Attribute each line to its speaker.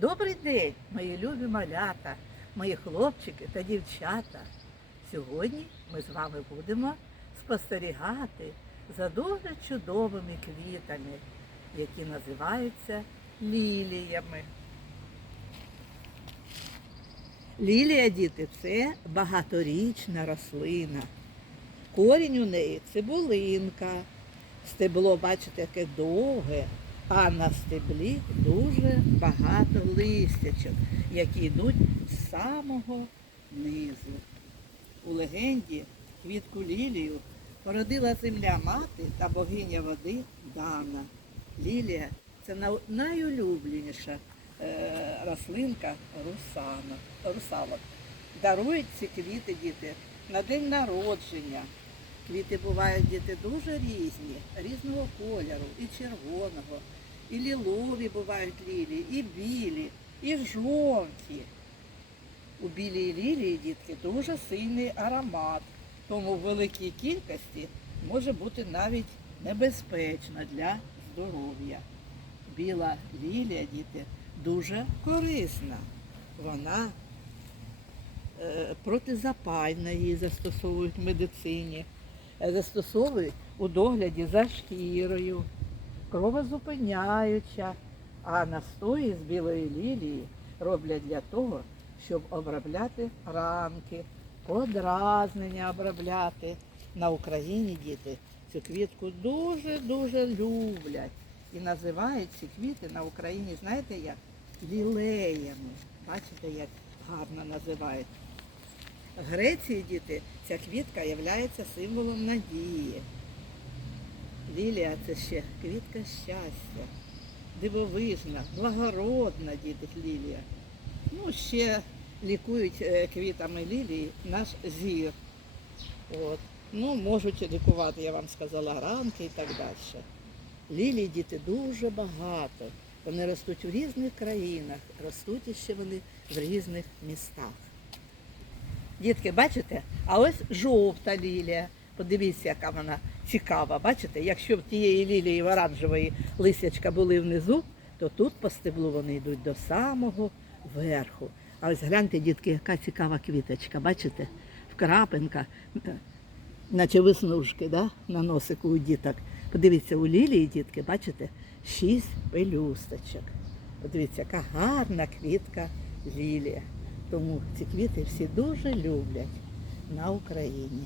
Speaker 1: Добрий день, мої любі малята, мої хлопчики та дівчата. Сьогодні ми з вами будемо спостерігати за дуже чудовими квітами, які називаються ліліями. Лілія, діти, це багаторічна рослина. Корінь у неї цибулинка. Стебло, бачите, яке довге, а на стеблі дуже багато листячок, які йдуть з самого низу. У легенді квітку лілію породила земля мати та богиня води Дана. Лілія це найулюбленіша е, рослинка русана, русалок. Дарують ці квіти діти на день народження. Квіти бувають діти дуже різні, різного кольору, і червоного, і лілові бувають лілії, і білі, і жовті. У білій лілії, дітки, дуже сильний аромат, тому в великій кількості може бути навіть небезпечно для здоров'я. Біла лілія, діти, дуже корисна. Вона е, протизапальна її застосовують в медицині, застосовують у догляді за шкірою, кровозупиняюча, а настої з білої лілії роблять для того, щоб обробляти ранки, подразнення обробляти. На Україні діти цю квітку дуже-дуже люблять. І називають ці квіти на Україні, знаєте як? Лілеями. Бачите, як гарно називають. В Греції, діти, ця квітка є символом надії. Лілія це ще квітка щастя, дивовижна, благородна діти лілія. Ну, ще лікують е, квітами лілії наш зір. От. Ну, можуть лікувати, я вам сказала, ранки і так далі. Лілій діти дуже багато. Вони ростуть в різних країнах, ростуть іще вони в різних містах. Дітки, бачите? А ось жовта лілія. Подивіться, яка вона цікава. Бачите, якщо в тієї лілії в оранжевої лисячка були внизу, то тут по стеблу вони йдуть до самого верху. А ось гляньте, дітки, яка цікава квіточка, бачите? Вкрапинка, е, наче веснушки, да? на носику у діток. Подивіться, у лілії, дітки, бачите, шість пелюсточок. Подивіться, яка гарна квітка лілія. Тому ці квіти всі дуже люблять на Україні.